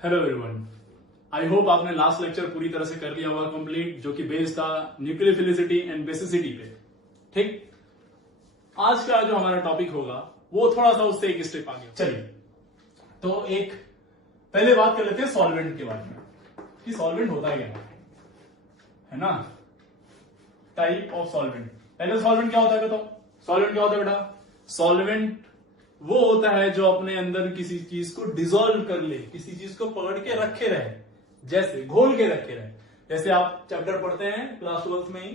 Hello everyone, I hope आपने last lecture पूरी तरह से कर लिया होगा कंप्लीट, जो कि बेस्ड था न्यूक्लियोफिलिसिटी एंड बेसिसिटी पे। ठीक, आज का जो हमारा टॉपिक होगा वो थोड़ा सा उससे एक स्टेप आगे। चलिए, तो एक पहले बात कर लेते हैं सॉल्वेंट के बारे में कि सॉल्वेंट होता क्या है ना। Type of solvent. पहले सॉल्वेंट क्या होता है बताओ। सॉल्वेंट क्या होता है बेटा? सॉल्वेंट वो होता है जो अपने अंदर किसी चीज को डिसॉल्व कर ले, किसी चीज को पकड़ के रखे रहे, जैसे घोल के रखे रहे। जैसे आप चैप्टर पढ़ते हैं क्लास 12 में ही,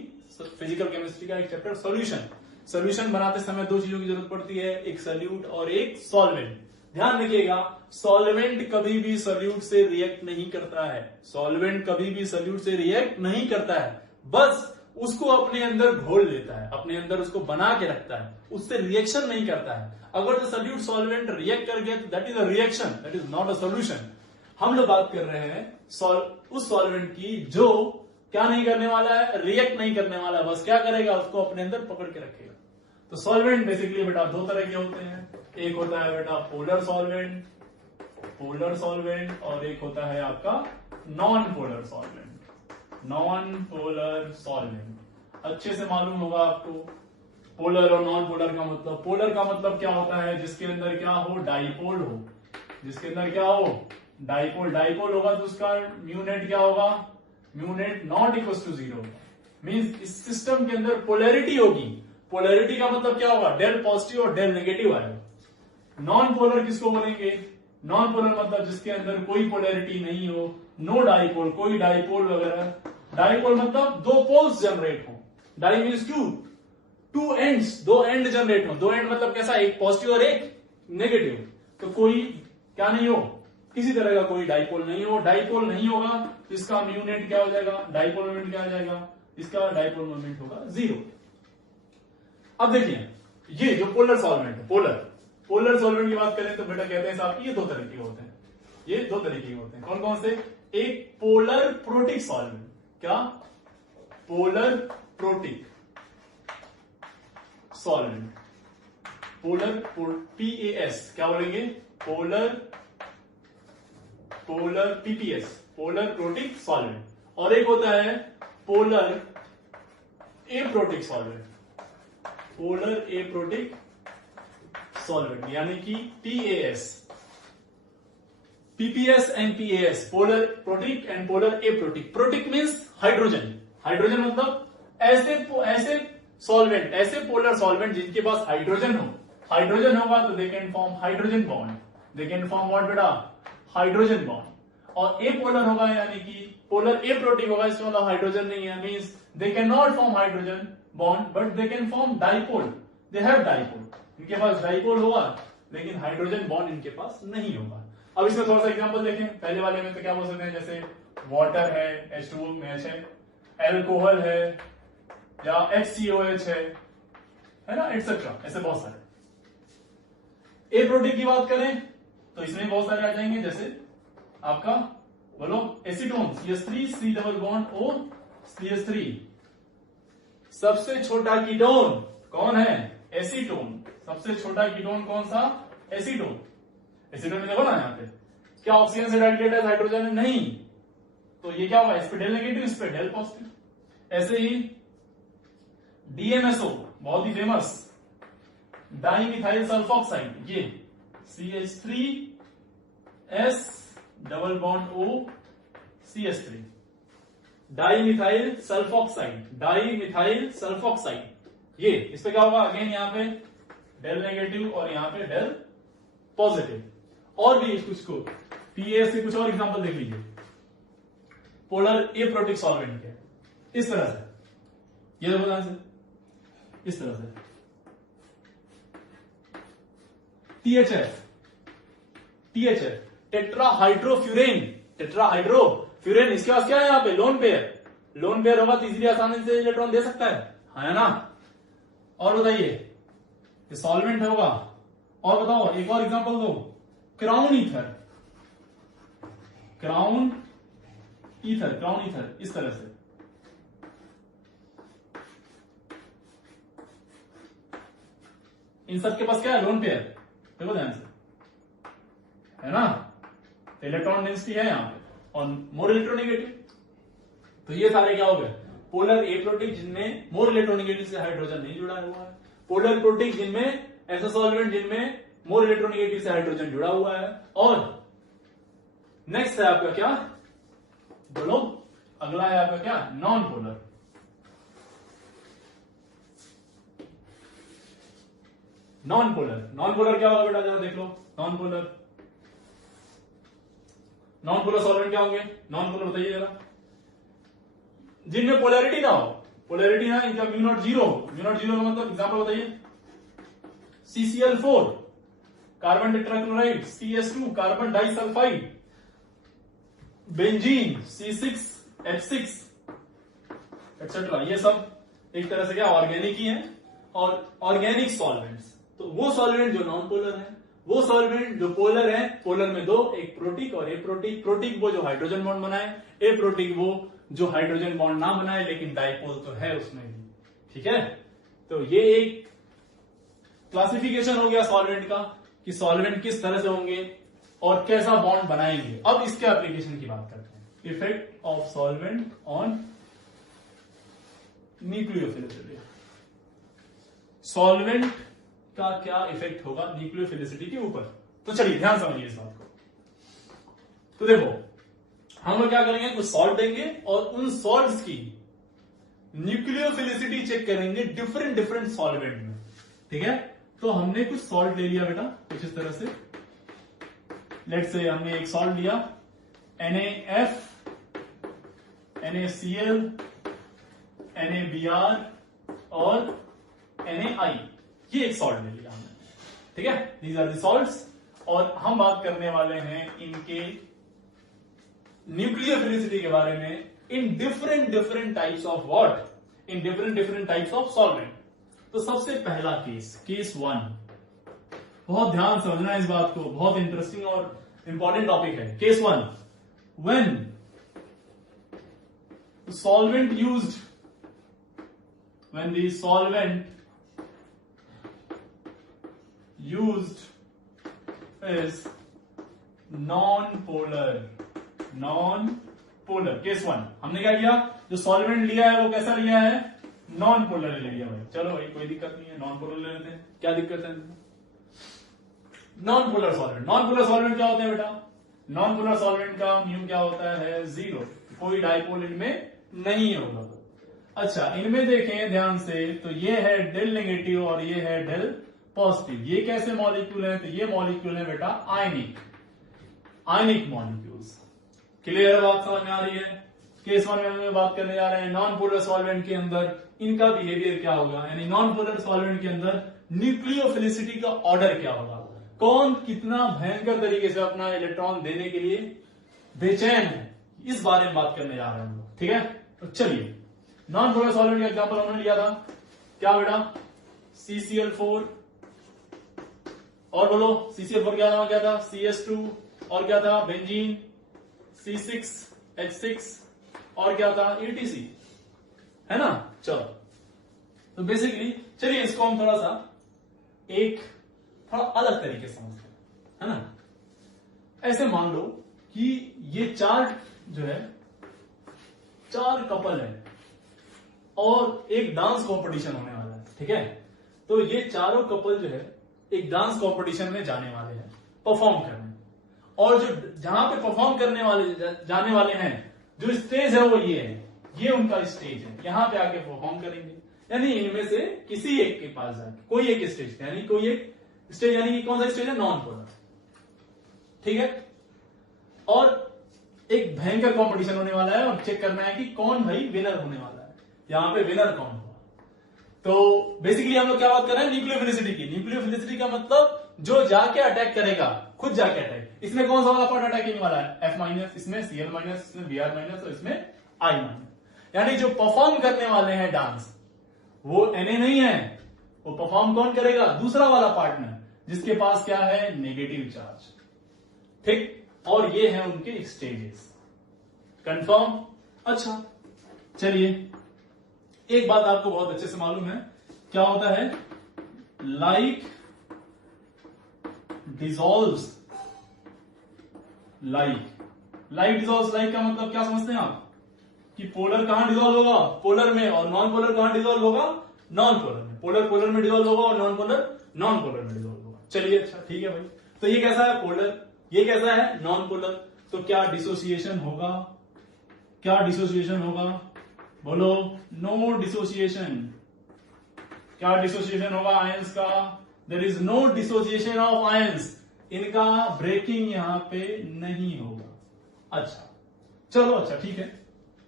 फिजिकल केमिस्ट्री का एक चैप्टर सॉल्यूशन। सॉल्यूशन बनाते समय दो चीजों की जरूरत पड़ती है, एक सॉल्यूट और एक सॉल्वेंट। ध्यान रखिएगा, सॉल्वेंट कभी भी सॉल्यूट से रिएक्ट नहीं करता है। सॉल्वेंट कभी भी सॉल्यूट से रिएक्ट नहीं करता है, बस उसको अपने अंदर घोल लेता है, अपने अंदर उसको बना के रखता है, उससे रिएक्शन नहीं करता है। अगर जो सॉल्यूट सॉल्वेंट रिएक्ट कर गया तो that is a reaction, that is not a solution. हम लोग बात कर रहे हैं उस सॉल्वेंट की जो क्या नहीं करने वाला है, रिएक्ट नहीं करने वाला है, बस क्या करेगा, उसको अपने अंदर पकड़ के रखेगा। तो सॉल्वेंट बेसिकली बेटा दो तरह के होते हैं, एक होता है बेटा पोलर सॉल्वेंट और एक होता है आपका non polar solvent. Non polar solvent अच्छे से मालूम होगा आपको। पोलर और नॉन पोलर का मतलब, पोलर का मतलब क्या होता है, जिसके अंदर क्या हो, डाइपोल हो, जिसके अंदर क्या हो, डाइपोल होगा तो उसका म्यूनेट क्या होगा, म्यूनेट नॉट इक्वल टू 0 मींस इस सिस्टम के अंदर पोलैरिटी होगी। पोलैरिटी का मतलब क्या होगा, डेल पॉजिटिव और डेल नेगेटिव आएगा। नॉन पोलर किसको बोलेंगे? नॉन पोलर मतलब जिसके अंदर कोई पोलैरिटी नहीं हो, नो डाइपोल, कोई डाइपोल वगैरह। डाइपोल मतलब दो पोल्स जनरेट हो, डाई मीन्स टू एंड्स, दो एंड जनरेट हो। दो एंड मतलब कैसा, एक पॉजिटिव और एक नेगेटिव। तो कोई क्या नहीं हो, किसी तरह का कोई डाइपोल नहीं हो। डाइपोल नहीं होगा तो इसका म्यूनेट क्या हो जाएगा, डाइपोल मोमेंट क्या हो जाएगा, इसका डाइपोल मोमेंट होगा 0। अब देखिए, ये जो पोलर सॉल्वेंट है, पोलर सॉल्वेंट की बात करें तो बेटा कहते हैं साहब ये दो तरीके होते हैं, ये दो तरीके के होते हैं। कौन कौन से? एक पोलर प्रोटिक सॉल्वेंट। क्या? Polar protic solvent, polar PAS क्या बोलेंगे, polar PPS, polar protic solvent. और एक होता है polar aprotic solvent, polar aprotic solvent यानी कि PPS and PAS, polar protic and polar aprotic. Protic means hydrogen, hydrogen मतलब ऐसे सॉल्वेंट, ऐसे पोलर सॉल्वेंट जिनके पास हाइड्रोजन हो। हाइड्रोजन होगा तो they can form hydrogen bond, they can form what बेटा, हाइड्रोजन बॉन्ड। और ए पोलर होगा यानी कि पोलर एप्रोटिक होगा, इसमें मतलब हाइड्रोजन नहीं है, means they can not form hydrogen bond but they can form dipole, they have dipole. इनके पास डाइपोल होगा लेकिन हाइड्रोजन बॉन्ड इनके पास नहीं होगा। अब इसमें थोड़ा सा एग्जांपल देखें। पहले वाले में तो क्या बोल सकते हैं, जैसे वाटर है, H2O में H है, एल्कोहल है या HCOH है ना, एटसेट्रा, ऐसे बहुत सारे। एप्रोटिक की बात करें तो इसमें बहुत सारे आ जाएंगे, जैसे आपका बोलो acetone, CH3 C double bond O CH3। सबसे छोटा कीटोन कौन है? एसीटोन। सबसे छोटा कीटोन कौन सा? एसीटोन। एसीटोन में देखो ना यहाँ पे, क्या ऑक्सीजन से डायरेक्टेड है, हाइड्रोजन है नहीं, तो ये क्या होगा, इस पे डेल नेगेटिव, इस पे डेल पॉजिटिव। ऐसे ही DMSO बहुत ही फेमस, डाइमिथाइल सल्फॉक्साइड, ये CH3S double bond O CH3, dimethyl sulphoxide. ये इस पे क्या होगा, अगेन यहाँ पे डेल नेगेटिव और यहाँ पे डेल पॉजिटिव। और भी कुछ को PAS से कुछ और एग्जांपल देख लीजिए, पोलर एप्रोटिक सॉल्वेंट के। इस तरह से, ये देखो ध्यान से, इस तरह से THF टेट्राहाइड्रोफ्यूरेन। इसके पास क्या है यहाँ पे, लोन पेयर होगा तो इजीली आसानी से इलेक्ट्रॉन दे सकता है ना। और बताइए, ये सॉल्वेंट होगा। और बताओ, एक और एग्जांपल दो, क्राउन ईथर, इस तरह से। इन सब के पास क्या है, लोन पेयर, देखो ध्यान से, है ना। तो इलेक्ट्रॉन डेंसिटी है यहाँ पे और मोर इलेक्ट्रोनेगेटिव। तो ये सारे क्या हो गए, पोलर एप्रोटिक जिनमें मोर इलेक्ट्रोनेगेटिव से हाइड्रोजन नहीं जुड़ा हुआ है, पोलर प्रोटिक जिनमें ऐसा सॉल्वेंट जिनमें मोर इलेक्ट्रोनेगेटिव से हाइड्रोजन जुड़ा हुआ है। और नेक्स्ट है आपका क्या, बोलो, अगला है आपका क्या, non polar. Non polar, non polar क्या होगा बेटा, जरा देख लो। Non polar, non polar solvent क्या होंगे, नॉन पोलर बताइए जरा, जिनमें पोलैरिटी ना हो, पोलैरिटी ना, इनका mu naught zero, mu naught zero का मतलब एग्जांपल बताइए, CCl4 carbon tetrachloride, CS2 carbon disulphide, benzene C6H6 etcetera. ये सब एक तरह से क्या ऑर्गेनिक ही है। और ऑर्गेनिक सॉल्वेंट्स, तो वो सॉल्वेंट जो नॉन पोलर है, वो सॉल्वेंट जो पोलर है, पोलर में दो, एक प्रोटिक और एप्रोटिक। प्रोटिक वो जो हाइड्रोजन बॉन्ड बनाए, एप्रोटिक वो जो हाइड्रोजन बॉन्ड ना बनाए लेकिन डाइपोल तो है उसमें भी, ठीक है। तो ये एक क्लासिफिकेशन हो गया सॉल्वेंट का कि सॉल्वेंट किस तरह से होंगे और कैसा बॉन्ड बनाएंगे। अब इसके एप्लीकेशन की बात करते हैं, effect of solvent on nucleophilicity. Solvent का क्या इफेक्ट होगा न्यूक्लियोफिलिसिटी के ऊपर, तो चलिए ध्यान समझिए इस बात को। तो देखो, हम लोग क्या करेंगे, कुछ सॉल्ट देंगे और उन सॉल्ट्स की न्यूक्लियोफिलिसिटी चेक करेंगे डिफरेंट डिफरेंट सॉल्वेंट में, ठीक है। तो हमने कुछ सॉल्ट ले लिया बेटा, कुछ इस तरह से, लेट्स से हमने एक सॉल्ट लिया NaF, NaCl, NaBr और NaI, ये एक सॉल्ट ले लिया हमने, ठीक है। These are the salts. और हम बात करने वाले हैं इनके न्यूक्लियोफिलिसिटी के बारे में in different different types of what, in different different types of solvent. तो सबसे पहला केस 1, बहुत ध्यान समझना इस बात को, बहुत इंटरेस्टिंग और इंपॉर्टेंट टॉपिक है। Case 1, when solvent used, when the solvent used is non-polar, non-polar। Case 1 हमने क्या किया, जो सॉल्वेंट लिया है वो कैसा लिया है, नॉन पोलर ले लिया भाई। चलो भाई कोई दिक्कत नहीं है, नॉन पोलर ले लेते हैं, क्या दिक्कत है। Non polar solvent, non polar solvent क्या होते हैं बेटा, नॉन पोलर सॉल्वेंट का म्यू क्या होता है, 0, कोई डाइपोल इनमें नहीं होगा। अच्छा, इनमें देखें ध्यान से, तो ये है डेल नेगेटिव और ये है डेल पॉजिटिव। ये कैसे मॉलिक्यूल है, तो ये मॉलिक्यूल है बेटा आयनिक, आयनिक मॉलिक्यूल्स। क्लियर बात समझ में आ रही है। केस 1 में हम बात करने जा रहे हैं नॉन पोलर सॉल्वेंट के अंदर इनका बिहेवियर क्या होगा, यानी नॉन पोलर सॉल्वेंट के अंदर न्यूक्लियोफिलिसिटी का ऑर्डर क्या होगा, कौन कितना भयंकर तरीके से अपना इलेक्ट्रॉन देने के लिए बेचैन है, इस बारे में बात करने जा रहे हैं हम लोग, ठीक है। तो चलिए, नॉन पोलर सॉल्वेंट का एग्जांपल हमने लिया था क्या बेटा, CCl4, और बोलो CCl4 क्या था, CS2, और क्या था, बेंजीन, C6H6, और क्या था, ETC, है ना। चलो, तो बेसिकली चलिए इसको हम थोड़ा सा थोड़ा अलग तरीके से समझते हैं, है ना। ऐसे मान लो कि ये चार जो है, चार कपल है और एक डांस कंपटीशन होने वाला है, ठीक है। तो ये चारों कपल जो है एक डांस कंपटीशन में जाने वाले हैं परफॉर्म करने, और जो जहां पे परफॉर्म करने वाले जाने वाले हैं, जो स्टेज है वो ये है, ये उनका स्टेज है, यहां पे आके परफॉर्म करेंगे। यानी इनमें से किसी एक के पास जाके कोई एक स्टेज, यानी कोई एक स्टेज, यानी कि कौन सा स्टेज है, नॉन पोलर, ठीक है। और एक भयंकर कंपटीशन होने वाला है और चेक करना है कि कौन भाई विनर होने वाला है, यहां पे विनर कौन होगा। तो बेसिकली हम लोग क्या बात कर रहे हैं, न्यूक्लियोफिलिसिटी की। न्यूक्लियोफिलिसिटी का मतलब जो जाके अटैक करेगा, खुद जाके अटैक। इसमें कौन सा वाला पार्ट अटैकिंग वाला है, F-, इसमें Cl-, इसमें Br-, और इसमें I-। यानी जो परफॉर्म करने वाले हैं डांस, वो Na नहीं है, वो परफॉर्म कौन करेगा, दूसरा वाला पार्टनर, जिसके पास क्या है, नेगेटिव चार्ज, ठीक। और ये है उनके स्टेजेस, कंफर्म। अच्छा चलिए, एक बात आपको बहुत अच्छे से मालूम है, क्या होता है, लाइक लाइट डिसॉल्व लाइक का मतलब क्या समझते हैं आप कि पोलर कहां डिसॉल्व होगा, पोलर में, और नॉन पोलर कहां डिसॉल्व होगा, नॉन पोलर में। पोलर पोलर में डिसॉल्व होगा और नॉन पोलर नॉन पोलर में डिसॉल्व होगा। चलिए अच्छा ठीक है भाई, तो ये कैसा है पोलर, ये कैसा है नॉन पोलर, तो क्या डिसोसिएशन होगा, क्या डिसोसिएशन होगा, बोलो नो डिसोसिएशन। क्या डिसोसिएशन होगा आयंस का, there is no dissociation of ions, इनका ब्रेकिंग यहां पे नहीं होगा। अच्छा चलो अच्छा ठीक है,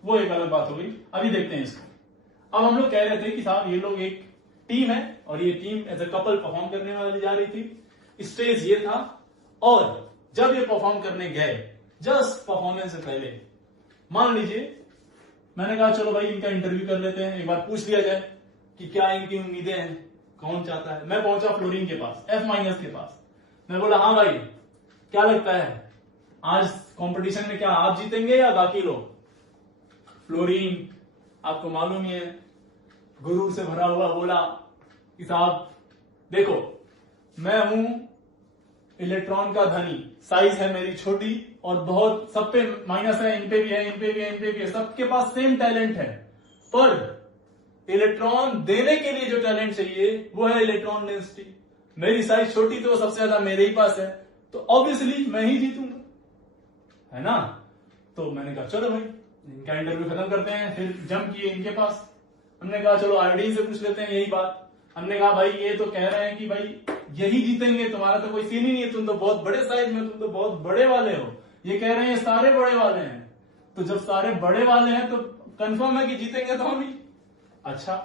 वो एक अलग बात हो गई। अभी देखते हैं इसको। अब हम लोग कह रहे थे कि साहब ये लोग एक टीम है और ये team as a couple perform करने वाली जा रही थी, स्टेज ये था, और जब ये परफॉर्म करने गए, जस्ट परफॉर्मेंस से पहले मान लीजिए मैंने कहा चलो भाई इनका इंटरव्यू कर लेते हैं, एक बार पूछ लिया जाए कि क्या इनकी उम्मीदें हैं, कौन चाहता है। मैं पहुंचा फ्लोरीन के पास, F- के पास। मैं बोला हाँ भाई क्या लगता है आज कंपटीशन में क्या आप जीतेंगे या बाकी लोग। फ्लोरीन आपको मालूम ही है गुरूर से भरा हुआ बोला कि साहब देखो मैं हूं इलेक्ट्रॉन का धनी, साइज है मेरी छोटी और बहुत सब पे माइनस है, इन पे भी है, इन पे भी है, इन पे भी है, सबके पास सेम टैलेंट है, पर इलेक्ट्रॉन देने के लिए जो टैलेंट चाहिए वो है इलेक्ट्रॉन डेंसिटी। मेरी साइज छोटी तो सबसे ज्यादा मेरे ही पास है, तो ऑब्वियसली मैं ही जीतूंगा, है ना। तो मैंने कहा चलो भाई इनका इंटरव्यू खत्म करते हैं। फिर जंप किए इनके पास, हमने कहा चलो आयोडीन से पूछ लेते हैं यही बात। हमने कहा भाई ये तो कह रहे हैं कि भाई यही जीतेंगे, तुम्हारा तो कोई सीन ही नहीं है, तुम तो बहुत बड़े साइज में, तुम तो बहुत बड़े वाले हो। ये कह रहे हैं सारे बड़े वाले हैं, तो जब सारे बड़े वाले हैं तो कंफर्म है कि जीतेंगे तो हम ही। अच्छा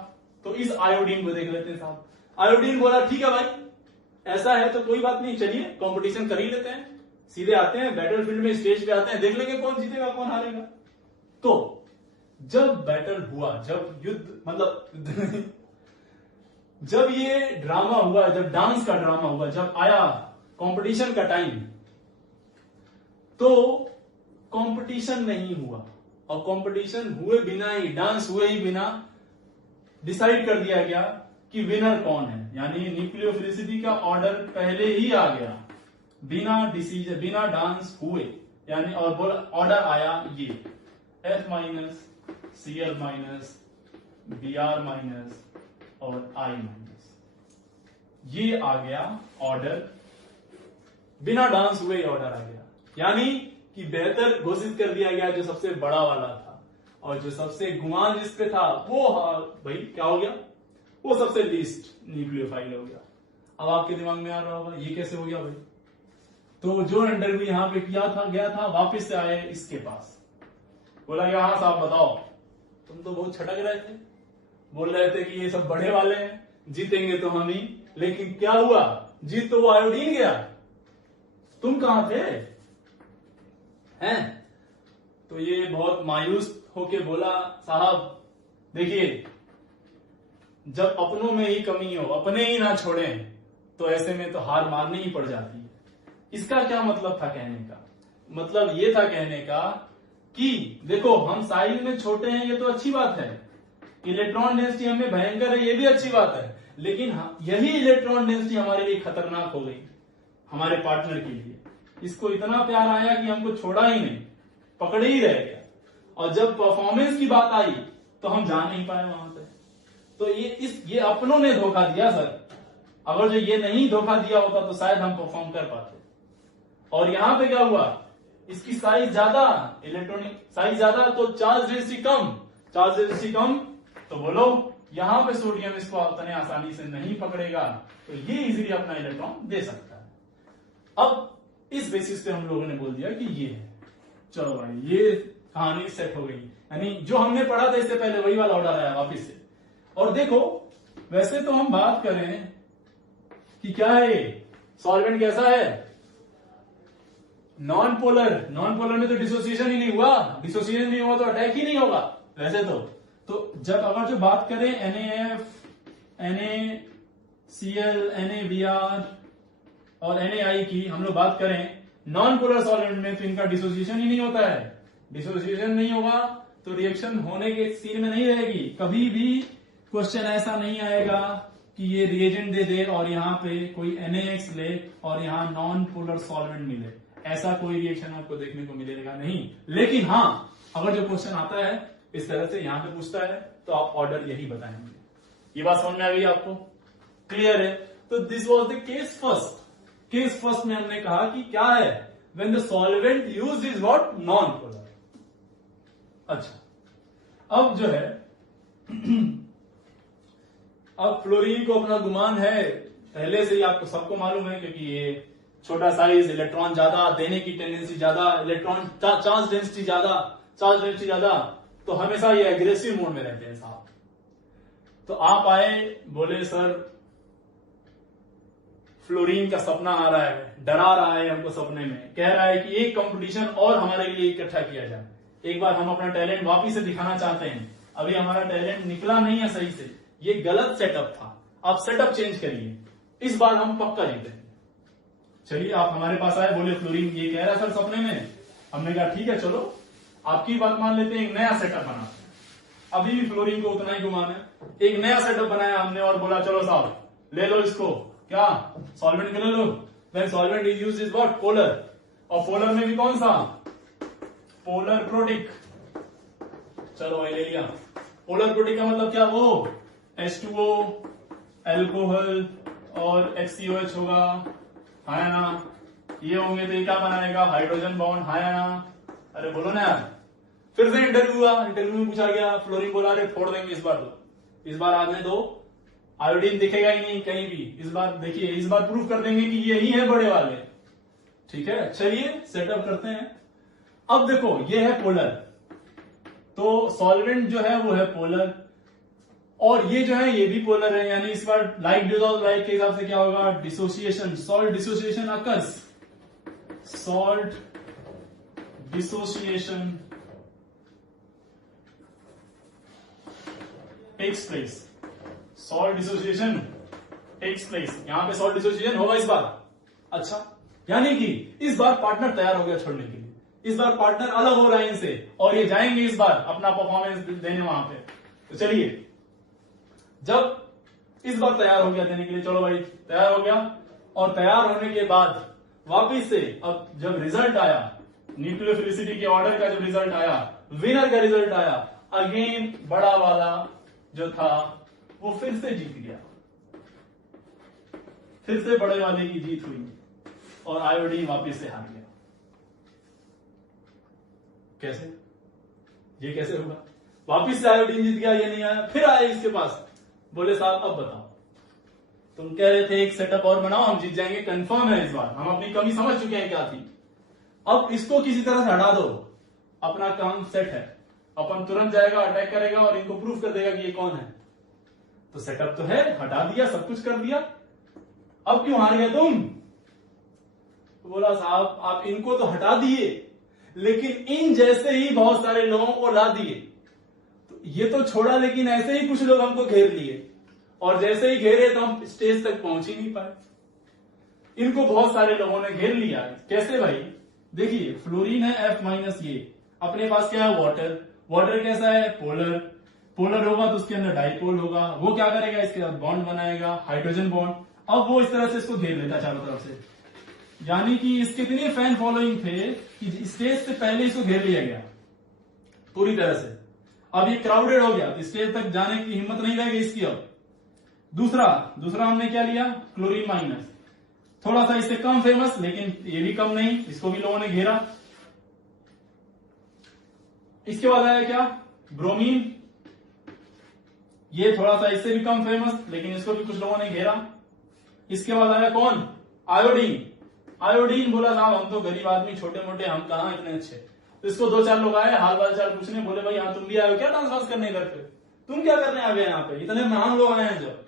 तो इस आयोडीन को देख लेते हैं साहब। आयोडीन बोला ठीक है भाई ऐसा है तो कोई बात नहीं, चलिए कंपटीशन कर ही लेते हैं, सीधे आते हैं बैटल फील्ड में, स्टेज पे आते हैं, देख लेंगे कौन जीतेगा कौन हारेगा। तो जब बैटल हुआ, जब युद्ध मतलब जब ये ड्रामा हुआ, जब डांस का ड्रामा हुआ, जब आया कंपटीशन का टाइम, तो कंपटीशन नहीं हुआ, और कंपटीशन हुए बिना ही, डांस हुए ही बिना डिसाइड कर दिया गया कि विनर कौन है, यानी न्यूक्लियोफिलिसिटी का ऑर्डर पहले ही आ गया बिना डिसीजन, बिना डांस हुए, यानी और बोला ऑर्डर आया ये F-, Cl-, Br- और I-, ये आ गया ऑर्डर, बिना डांस हुए ऑर्डर आ गया, यानी कि बेहतर घोषित कर दिया गया जो सबसे बड़ा वाला था, और जो सबसे गुमान जिस पे था वो भाई क्या हो गया, वो सबसे लीस्ट न्यूक्लियोफाइल हो गया। अब आपके दिमाग में आ रहा होगा ये कैसे हो गया भाई। तो जो इंटरव्यू यहां पे किया था गया था, वापस से आए इसके पास, बोला कि हाँ साहब बताओ, तुम तो बहुत छटक रहे थे, बोल रहे थे कि ये सब बड़े वाले हैं, जीतेंगे तो हम ही, लेकिन क्या हुआ, जीत तो वो आयोडीन गया, तुम कहां थे हैं। तो ये बहुत मायूस होके बोला साहब देखिए जब अपनों में ही कमी हो, अपने ही ना छोड़ें, तो ऐसे में तो हार मारनी ही पड़ जाती है। इसका क्या मतलब था कहने का, मतलब ये था कहने का कि देखो हम साइज में छोटे हैं ये तो अच्छी बात है, इलेक्ट्रॉन डेंसिटी हमें भयंकर है ये भी अच्छी बात है, लेकिन यही इलेक्ट्रॉन डेंसिटी हमारे लिए खतरनाक हो गई, हमारे पार्टनर के लिए। इसको इतना प्यार आया कि हमको छोड़ा ही नहीं, पकड़े ही रह गया, और जब परफॉर्मेंस की बात आई तो हम जा नहीं पाए वहां पे। तो ये अपनों ने धोखा दिया सर, अगर जो ये नहीं धोखा दिया होता तो शायद हम परफॉर्म कर पाते। और यहां पे क्या हुआ, इसकी साइज ज्यादा, इलेक्ट्रॉनिक साइज ज्यादा, तो चार्ज डेंसिटी कम, चार्ज डेंसिटी कम, तो बोलो यहां पे सोडियम इसको उतने आसानी से नहीं पकड़ेगा, तो ये इजीली अपना इलेक्ट्रॉन दे सकता है। अब इस बेसिस पे हम लोगों ने बोल दिया कि ये है, चलो भाई ये कहानी सेट हो गई, यानी जो हमने पढ़ा था इससे पहले वही वाला ऑर्डर आया वापिस से। और देखो वैसे तो हम बात करें कि क्या है सॉल्वेंट कैसा है, नॉन पोलर, नॉन पोलर में तो डिसोसिएशन ही नहीं हुआ, डिसोसिएशन नहीं हुआ तो अटैक ही नहीं होगा वैसे तो जब अगर जो बात करें NaF, NaCl, NaBr और NaI की हम लोग बात करें नॉन पोलर सॉल्वेंट में, तो इनका डिसोसिएशन ही नहीं होता है, डिसोसिएशन नहीं होगा तो रिएक्शन होने के सीन में नहीं रहेगी। कभी भी क्वेश्चन ऐसा नहीं आएगा कि ये रिएजेंट दे दे और यहाँ पे कोई NaX ले और यहाँ नॉन पोलर सॉल्वेंट मिले, ऐसा कोई रिएक्शन आपको देखने को मिलेगा नहीं। लेकिन हाँ, अगर जो क्वेश्चन आता है इस तरह से यहां पे पूछता है तो आप ऑर्डर यही बताएंगे। ये बात समझ में आ गई आपको? क्लियर है? तो this was the case first. Case first में हमने कहा कि क्या है, when the solvent used is what, non polar. अच्छा, अब जो है अब फ्लोरीन को अपना गुमान है, पहले से ही आपको सबको मालूम है, क्योंकि ये छोटा साइज, इलेक्ट्रॉन ज्यादा देने की टेंडेंसी ज्यादा, इलेक्ट्रॉन चार्ज डेंसिटी ज्यादा, तो हमेशा ये एग्रेसिव मोड में रहते हैं साहब। तो आप आए, बोले सर फ्लोरीन का सपना आ रहा है, डरा रहा है हमको सपने में, कह रहा है कि एक कंपटीशन और हमारे लिए इकट्ठा किया जाए, एक बार हम अपना टैलेंट वापिस से दिखाना चाहते हैं। अभी हमारा टैलेंट निकला नहीं है सही से, ये गलत सेटअप था, आप सेटअप चेंज करिए, इस बार हम पक्का जीतेंगे। चलिए आप हमारे पास आए, बोले फ्लोरीन ये कह रहा है सर सपने में। हमने कहा ठीक है, चलो आपकी बात मान लेते हैं, एक नया सेटअप बनाते हैं। अभी भी फ्लोरीन को उतना ही घुमाना है, एक नया सेटअप बनाया हमने और बोला चलो साहब ले लो इसको, क्या सॉल्वेंट को ले लो। When solvent is used is what, polar, और पोलर में भी कौन सा, पोलर प्रोटिक। चलो भाई ले लिया। पोलर प्रोटिक का मतलब क्या, वो H2O एल्कोहल और HCOH होगा, है ना, ये होंगे तो ये क्या बनाएगा, हाइड्रोजन बॉन्ड, है ना। अरे बोलो ना यार। फिर से इंटरव्यू हुआ, इंटरव्यू में पूछा गया, फ्लोरीन बोला अरे फोड़ देंगे इस बार, तो इस बार आने दो, आयोडीन दिखेगा ही नहीं कहीं भी, इस बार देखिए, इस बार प्रूफ कर देंगे कि यही है बड़े वाले। ठीक है, चलिए सेटअप करते हैं। अब देखो ये है पोलर, तो सॉल्वेंट जो है वो है पोलर, और ये जो है ये भी पोलर है, यानी इस बार लाइक डिसॉल्व लाइक के हिसाब से क्या होगा, dissociation, salt dissociation occurs, salt dissociation takes place, salt dissociation takes place, यहां पे सॉल्ट डिसोसिएशन होगा इस बार। अच्छा, यानी कि इस बार पार्टनर तैयार हो गया छोड़ने के लिए, इस बार पार्टनर अलग हो रहा है इनसे, और ये जाएंगे इस बार अपना परफॉर्मेंस देने वहां पे। तो चलिए, जब इस बार तैयार हो गया देने के लिए, चलो भाई तैयार हो गया, और तैयार होने के बाद वापिस से अब जब रिजल्ट आया, न्यूक्लियोफिलिसिटी के ऑर्डर का जब रिजल्ट आया, विनर का रिजल्ट आया, अगेन बड़ा वाला जो था वो फिर से जीत गया, फिर से बड़े वाले की जीत हुई, और आयोडीन वापिस से हार गया। कैसे, ये कैसे होगा, वापिस से आयोडीन जीत गया, ये नहीं आया, फिर आए इसके पास, बोले साहब अब बताओ, तुम कह रहे थे एक सेटअप और बनाओ हम जीत जाएंगे, कंफर्म है इस बार, हम अपनी कमी समझ चुके हैं क्या थी, अब इसको किसी तरह से हटा दो, अपना काम सेट है, अपन तुरंत जाएगा, अटैक करेगा और इनको प्रूफ कर देगा कि ये कौन है। तो सेटअप तो है, हटा दिया, सब कुछ कर दिया, अब क्यों हार गए तुम। तो बोला साहब आप इनको तो हटा दिए, लेकिन इन जैसे ही बहुत सारे लोगों को ला दिए, तो ये तो छोड़ा, लेकिन ऐसे ही कुछ लोग हमको घेर लिए, और जैसे ही घेरे तो हम स्टेज तक पहुंच ही नहीं पाए। इनको बहुत सारे लोगों ने घेर लिया। कैसे भाई, देखिए फ्लोरीन है F माइनस, ये अपने पास क्या है, वाटर, वाटर कैसा है, पोलर, पोलर होगा तो उसके अंदर डाइपोल होगा, वो क्या करेगा, इसके साथ बॉन्ड बनाएगा, हाइड्रोजन बॉन्ड। अब वो इस तरह से इसको घेर लेता चारों तरफ से, यानी कि इसके इतने फैन फॉलोइंग थे कि स्टेज से पहले इसको घेर लिया गया पूरी तरह से। अब ये क्राउडेड हो गया, तो स्टेज तक जाने की हिम्मत नहीं रहेगी इसकी। अब दूसरा हमने क्या लिया, क्लोरीन माइनस, थोड़ा सा इससे कम फेमस, लेकिन ये भी कम नहीं, इसको भी लोगों ने घेरा। इसके बाद आया क्या, ब्रोमीन, ये थोड़ा सा इससे भी कम फेमस, लेकिन इसको भी कुछ लोगों ने घेरा। इसके बाद आया कौन, आयोडीन। आयोडीन बोला साहब हम तो गरीब आदमी, छोटे मोटे, हम कहां इतने अच्छे। तो इसको 2-4 लोग आए हाल बाल चाल पूछने, बोले भाई यहाँ तुम भी आए हो क्या डांस वांस करने घर पे, तुम क्या करने आ गए यहाँ पे, इतने महान लोग आए हैं जब,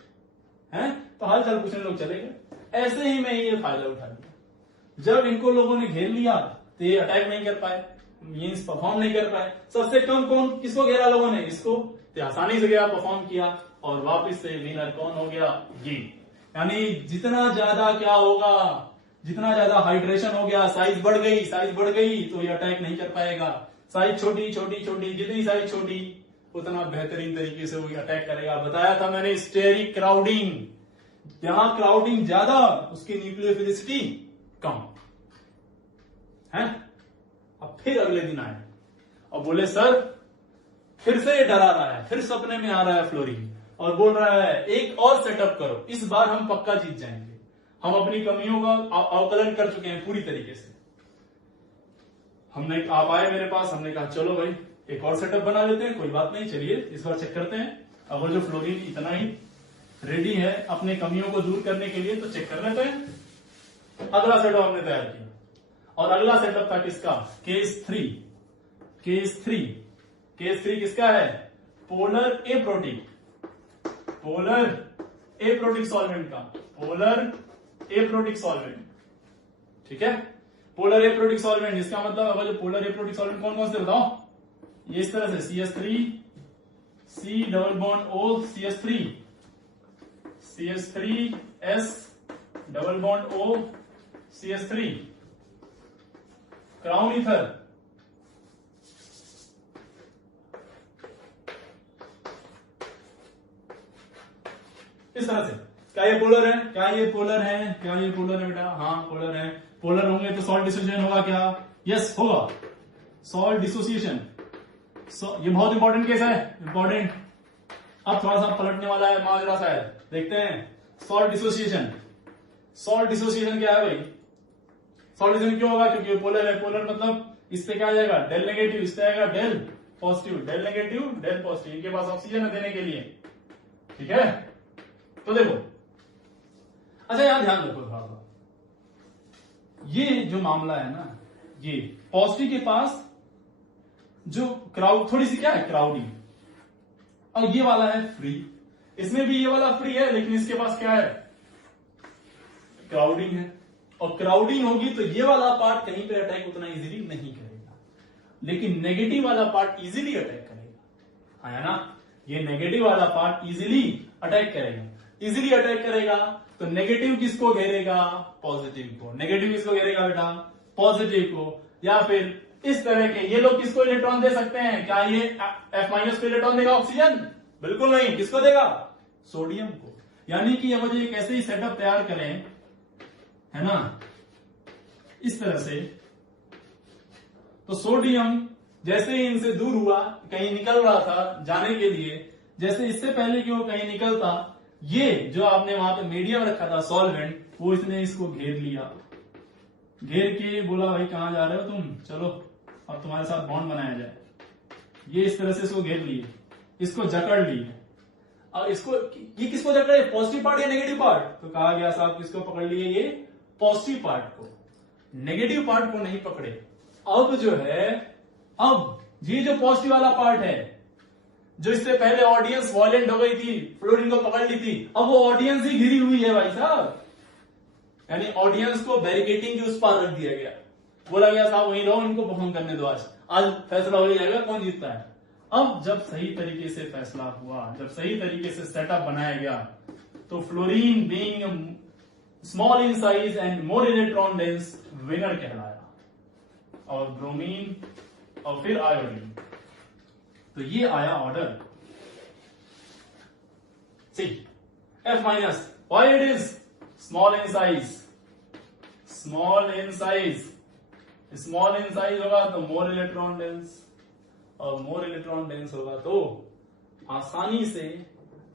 हैं, तो हाल चाल पूछने लोग चले गए। ऐसे ही मैं ये फायदा उठा लिया, जब इनको लोगों ने घेर लिया तो ये अटैक नहीं कर पाए, मीन्स परफॉर्म नहीं कर पाए। सबसे कम कौन, किसको घेरा लोगों ने, इसको, तो आसानी से गया, परफॉर्म किया, और वापिस से विनर कौन हो गया, ये। यानी जितना ज्यादा क्या होगा, जितना ज्यादा हाइड्रेशन हो गया, साइज बढ़ गई तो ये अटैक नहीं कर पाएगा। साइज छोटी, जितनी साइज छोटी उतना बेहतरीन तरीके से वो अटैक करेगा। बताया था मैंने, स्टेरिक क्राउडिंग, जहां क्राउडिंग ज्यादा उसकी न्यूक्लियोफिलिसिटी कम। हैं। अब फिर अगले दिन आए और बोले सर फिर से ये डरा रहा है, फिर सपने में आ रहा है फ्लोरीन और बोल रहा है एक और सेटअप करो, इस बार हम पक्का जीत जाएंगे, हम अपनी कमियों का अवकलन कर चुके हैं पूरी तरीके से। हमने आप आए मेरे पास, हमने कहा चलो भाई एक और सेटअप बना लेते हैं, कोई बात नहीं, चलिए इस बार चेक करते हैं। अगर जो फ्लोरीन इतना ही रेडी है अपने कमियों को दूर करने के लिए तो चेक कर लेते हैं। अगला सेटअप हमने तैयार किया और अगला सेटअप था किसका, केस 3। केस 3 किसका है, polar aprotic, polar aprotic solvent का, पोलर एप्रोटिक सॉल्वेंट। ठीक है, पोलर एप्रोटिक सॉल्वेंट, इसका मतलब अगर जो पोलर एप्रोटिक सॉल्वेंट कौन कौन से बताओ, ये इस तरह से CH3 C double bond O CH3 CH3S double bond O CH3 crown ether, इस तरह से। क्या ये पोलर है, क्या ये पोलर है, क्या ये पोलर है बेटा, हाँ पोलर है। पोलर होंगे तो सॉल्ट डिसोसिएशन होगा क्या, यस होगा, सॉल्ट डिसोसिएशन। ये बहुत इंपॉर्टेंट केस है, इंपॉर्टेंट। अब थोड़ा सा पलटने वाला है माजरा शायद, देखते हैं। सॉल्ट डिसोसिएशन, सॉल्ट डिसोसिएशन क्या है भाई, सॉल्ट डिसोसिएशन क्यों होगा, क्योंकि पोलर है। पोलर मतलब इस पे क्या आ जाएगा, डेल नेगेटिव, इस पे आएगा del positive, del negative del positive, इनके पास ऑक्सीजन है देने के लिए। ठीक है, तो देखो, अच्छा यहां ध्यान रखो थोड़ा सा, ये जो मामला है ना, ये पॉजिटिव के पास जो क्राउड थोड़ी सी क्या है, क्राउडिंग, और ये वाला है फ्री। इसमें भी ये वाला फ्री है, लेकिन इसके पास क्या है, क्राउडिंग है। और क्राउडिंग होगी तो ये वाला पार्ट कहीं पे अटैक उतना इजीली नहीं करेगा, लेकिन नेगेटिव वाला पार्ट इजीली अटैक करेगा, है ना। ये नेगेटिव वाला पार्ट इजीली अटैक करेगा, इजीली अटैक करेगा। तो नेगेटिव किसको घेरेगा, पॉजिटिव को। नेगेटिव किसको घेरेगा बेटा, पॉजिटिव को। या फिर इस तरह के ये लोग किसको इलेक्ट्रॉन दे सकते हैं, क्या ये F- को इलेक्ट्रॉन देगा ऑक्सीजन, बिल्कुल नहीं, किसको देगा, सोडियम को। यानी कि अब एक ऐसे ही सेटअप तैयार करें, है ना, इस तरह से, तो सोडियम जैसे ही इनसे दूर हुआ, कहीं निकल रहा था जाने के लिए, जैसे इससे पहले कि वो कहीं निकलता, ये जो आपने वहां पे मीडियम रखा था सॉल्वेंट, वो इसने इसको घेर लिया, घेर के बोला भाई कहां जा रहे हो तुम, चलो अब तुम्हारे साथ बॉन्ड बनाया जाए। ये इस तरह से इसको घेर लिए, इसको जकड़ लिए। और इसको, ये किसको जकड़े, पॉजिटिव पार्ट या नेगेटिव पार्ट, तो कहा गया साहब किसको पकड़ लिए, ये पॉजिटिव पार्ट को, नेगेटिव पार्ट को नहीं पकड़े। अब जो है, अब ये जो पॉजिटिव वाला पार्ट है, जो इससे पहले ऑडियंस वॉयलेंट हो गई थी, फ्लोरीन को पकड़ ली थी, अब वो ऑडियंस ही घिरी हुई है भाई साहब। यानी ऑडियंस को बैरिकेटिंग के उस पार रख दिया गया, बोला गया साहब वहीं रहो, इनको परफॉर्म करने दो, आज फैसला हो जाएगा कौन जीतता है। अब जब सही तरीके से फैसला हुआ, जब सही तरीके से सेटअप बनाया गया, तो fluorine being small in size and more electron dense winner कहलाया, और ब्रोमीन और फिर आयोडीन। तो ये आया order, see F-, why it is small in size, small in size, small in size होगा तो मोर इलेक्ट्रॉन डेंस, और मोर इलेक्ट्रॉन डेंस होगा तो आसानी से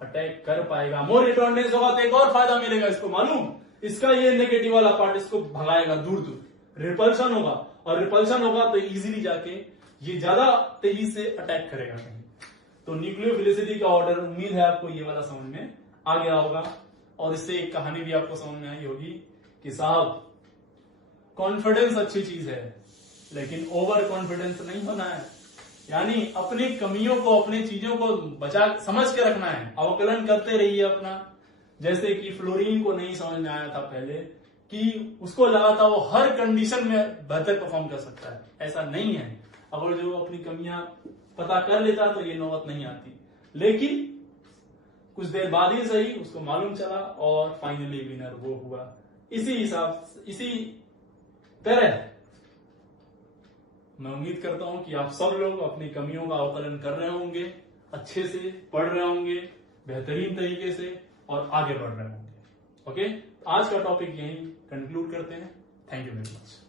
अटैक कर पाएगा। मोर इलेक्ट्रॉन डेंस होगा तो एक और फायदा मिलेगा इसको, मालूम, इसका ये नेगेटिव वाला पार्ट इसको भगाएगा दूर दूर, रिपल्शन होगा, और रिपल्शन होगा तो इजीली जाके ये ज्यादा तेजी से अटैक करेगा कहीं। तो न्यूक्लियोफिलिसिटी का ऑर्डर, उम्मीद है आपको ये वाला समझ में आ गया होगा। और इससे एक कहानी भी आपको समझ में आई होगी कि साहब कॉन्फिडेंस अच्छी चीज है, लेकिन ओवर कॉन्फिडेंस नहीं होना है। यानी अपनी कमियों को, अपनी चीजों को बचा समझ के रखना है, अवकलन करते रहिए अपना। जैसे कि फ्लोरीन को नहीं समझ में आया था पहले कि उसको लगा था वो हर कंडीशन में बेहतर परफॉर्म कर सकता है, ऐसा नहीं है। अगर जो अपनी कमियां पता कर लेता तो ये नौबत नहीं आती, लेकिन कुछ देर बाद ही सही उसको मालूम चला और फाइनली विनर वो हुआ। इसी हिसाब, इसी तरह मैं उम्मीद करता हूं कि आप सब लोग अपनी कमियों का अवकलन कर रहे होंगे, अच्छे से पढ़ रहे होंगे, बेहतरीन तरीके से, और आगे बढ़ रहे होंगे। ओके, आज का टॉपिक यहीं कंक्लूड करते हैं। Thank you very much.